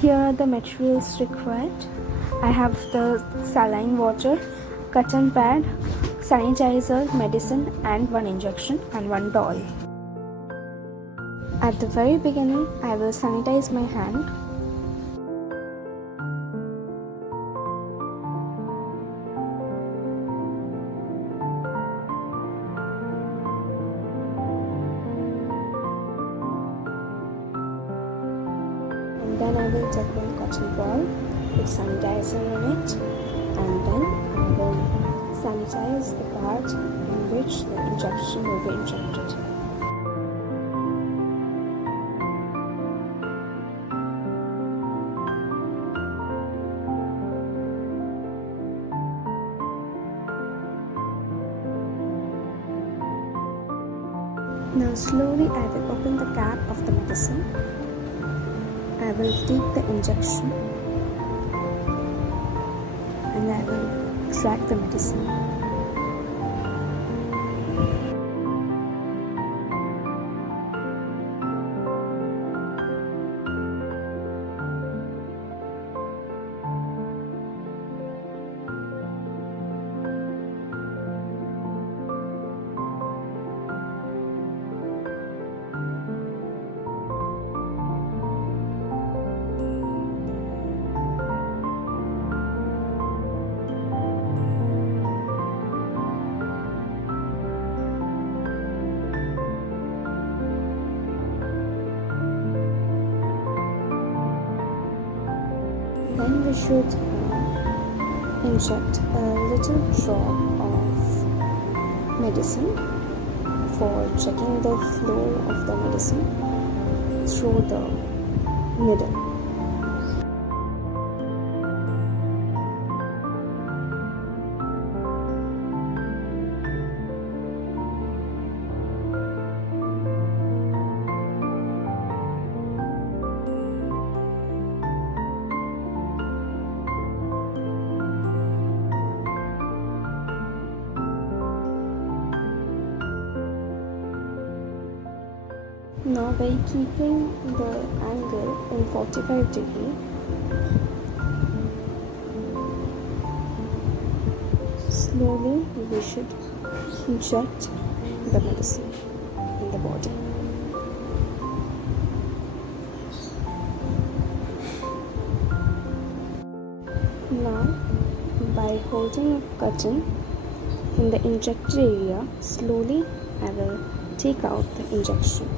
Here are the materials required. I have the saline water, cotton pad, sanitizer, medicine and one injection and one doll. At the very beginning, I will sanitize my hand. And then I will take one cotton ball with sanitizer in it, and then I will sanitize the part in which the injection will be injected. Now slowly I will open the cap of the medicine. I will take the injection and I will drag the medicine. Then we should inject a little drop of medicine for checking the flow of the medicine through the needle. Now by keeping the angle in 45 degree, slowly we should inject the medicine in the body. Now by holding a cotton in the injected area, slowly I will take out the injection.